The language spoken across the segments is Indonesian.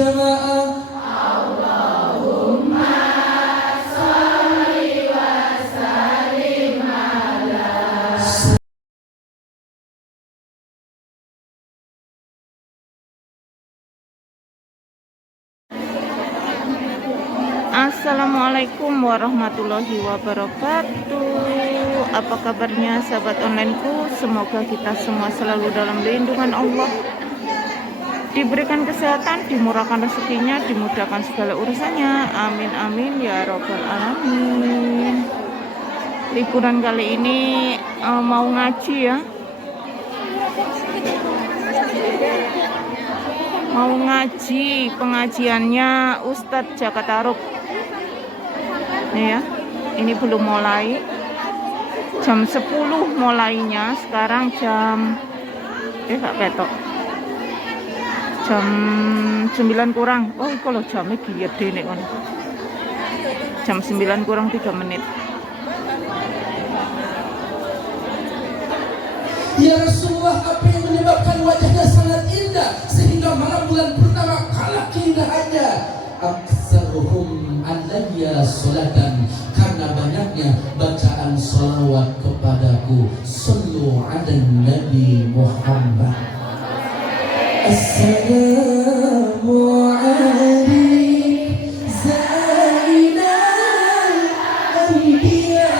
berjamaah. Assalamualaikum warahmatullahi wabarakatuh. Apa kabarnya sahabat onlineku? Semoga kita semua selalu dalam lindungan Allah, diberikan kesehatan, dimurahkan rezekinya, dimudahkan segala urusannya. Amin amin ya robbal alamin. Liburan kali ini mau ngaji ya. Mau ngaji, pengajiannya Ustadz Jaka Tarub. Nih ya, ini belum mulai. Jam 10 mulainya, sekarang jam gak ketok. Jam 9 kurang. Oh, kalau jamnya gede nih kan. Jam 9 kurang 3 menit. Ya Rasulullah, apa yang menyebabkan wajahnya sangat indah sehingga malam bulan purnama kalah keindahannya? Aktsaruhum alayya sholatan, karena banyaknya bacaan sholawat kepadaku. Sallu ala Nabi Muhammad. Assalamu alaikum Zainal Anbiya.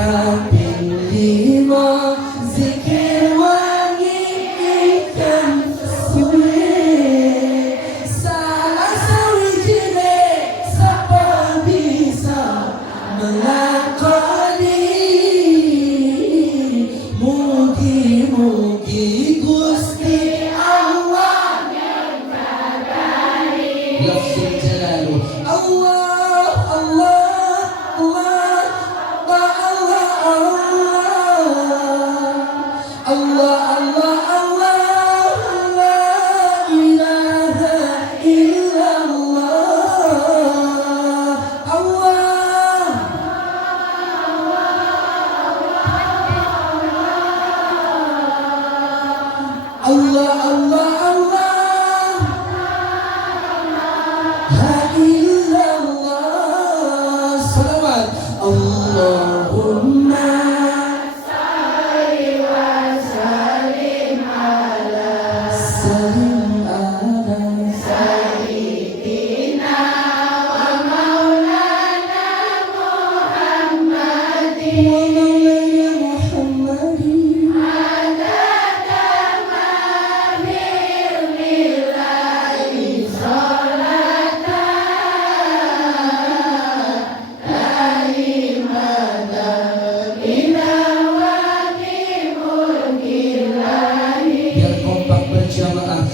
Happy Allah Allah Allah La illallah salawat Allahumma salim ala wa maulana Muhammadin biar kompak berjamaah.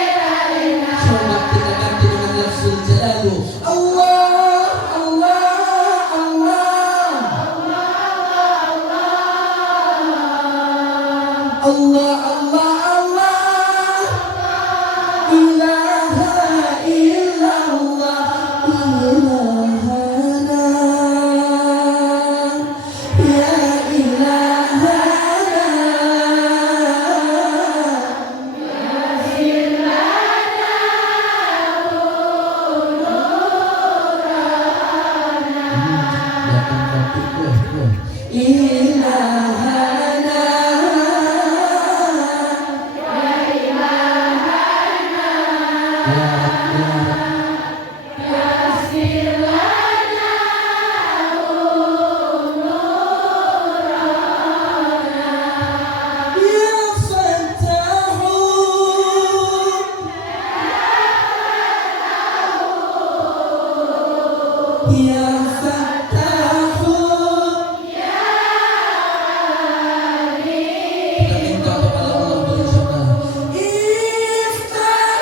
Coba kita ganti dengan lafzul jalalu. Allah Allah Allah Allah Allah Allah ilaha illallah ilahana ya ilahana ilahana Ya Fattahu kita minta kepada Allah berjamaah. Iftah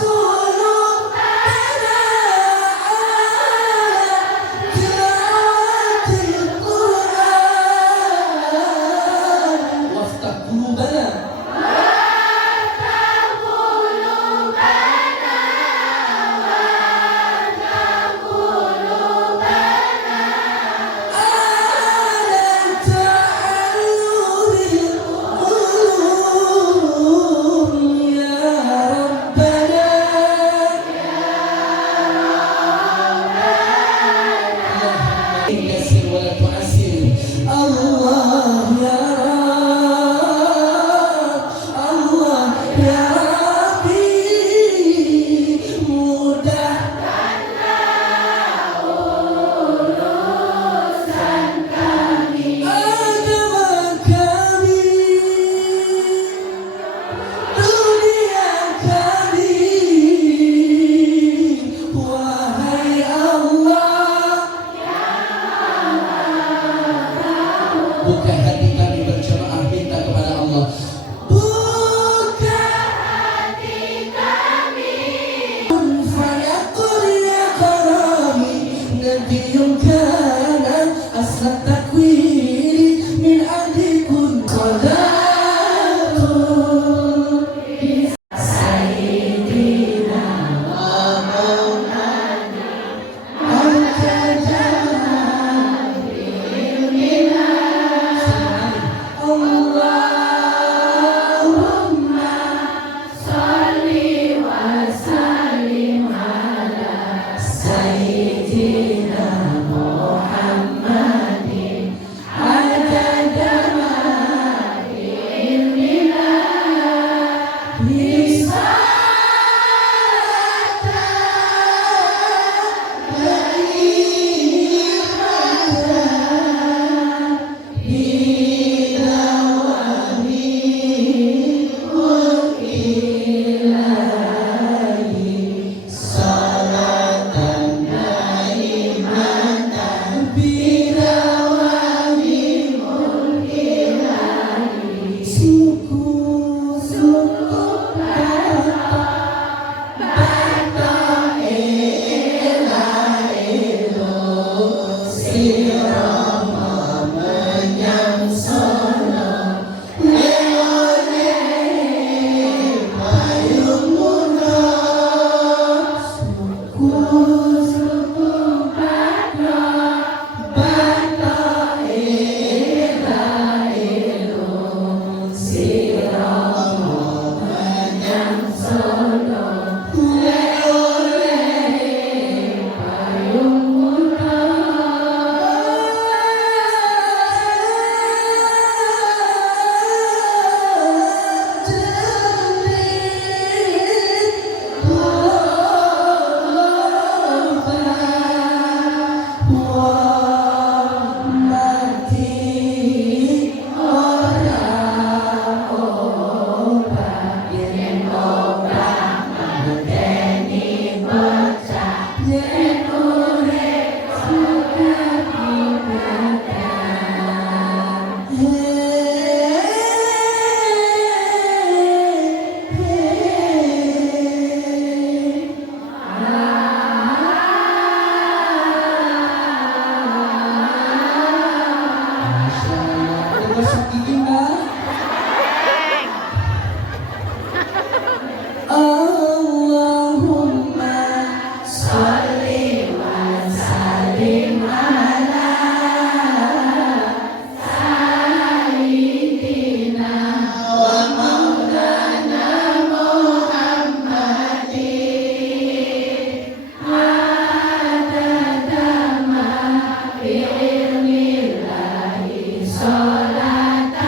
qulubana tilaawatil Qur'an waftah qulubana يسر ولا تعسر الله يا رب الله يا ربي mudahkanlah urusan kami agama kami dunia kami wahai Allah buka hati kami berjamaah minta kepada Allah. Buka hati kami kun fayakun ya karami nabiyun kana asla takwini min adikun qadakun sayyidina wa maulana Allahumma salli wa sallim ala sayyidina Muhammadin gosok gigi nggak? Allahumma sholli wa sallim ala sayyidina wa maulana Muhammadin adada ma fi ilmillahi sholatan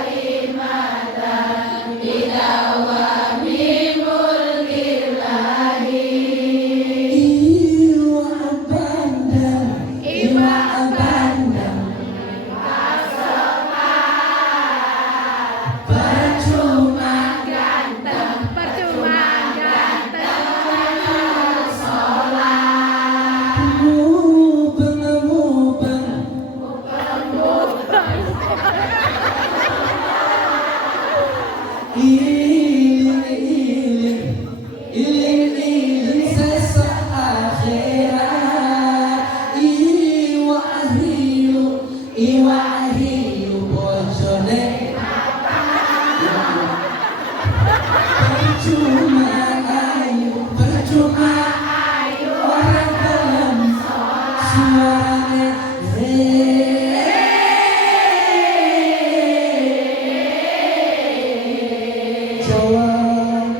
karimatan bidawami mulkillahi iwa abandam percuma ganteng mubeng iling sesok akhirat iwahiyu bojone percuma ayu orang dalam suarane jawab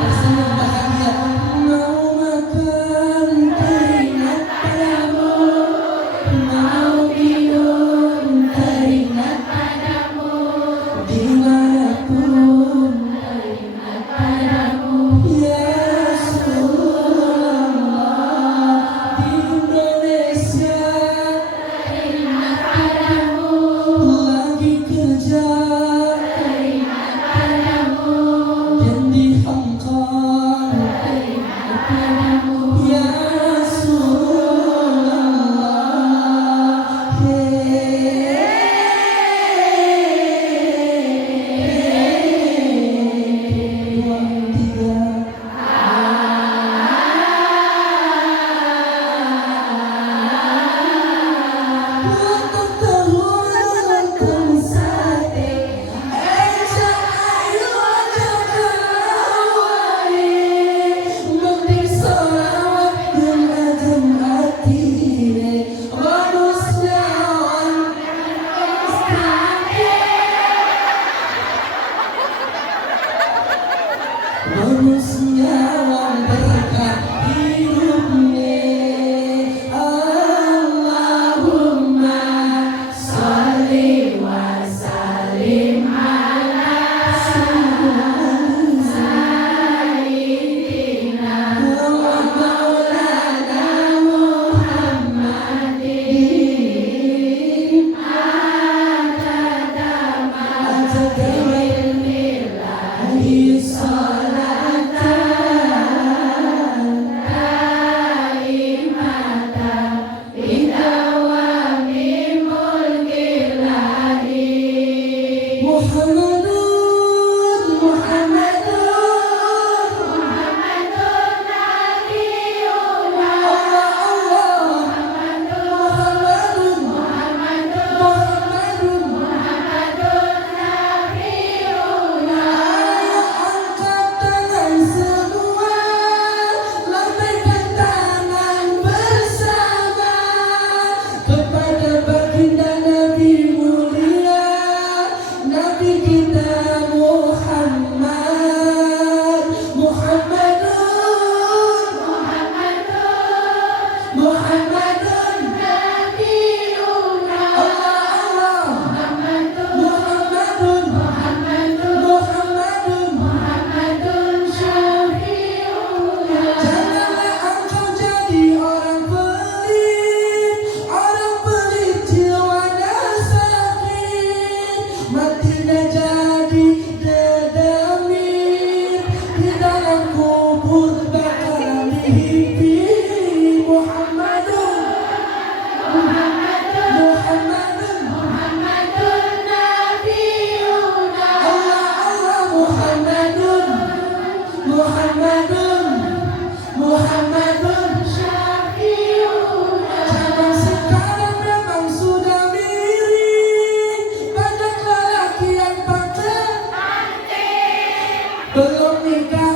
tersenyum bahagia mau makan teringat padamu mau minum teringat padamu dimanapun teringat padamu ya Rasulullah di Indonesia teringat padamu lagi kerja teringat padamu dan di Hong Kong teringat padamu ya Rasulullah bonusnya uang berkah hidupnya Allahumma sholli wa sallim ala sayyidina wa maulana Muhammadin adada ma fi ilmillahi sholatan belum nikah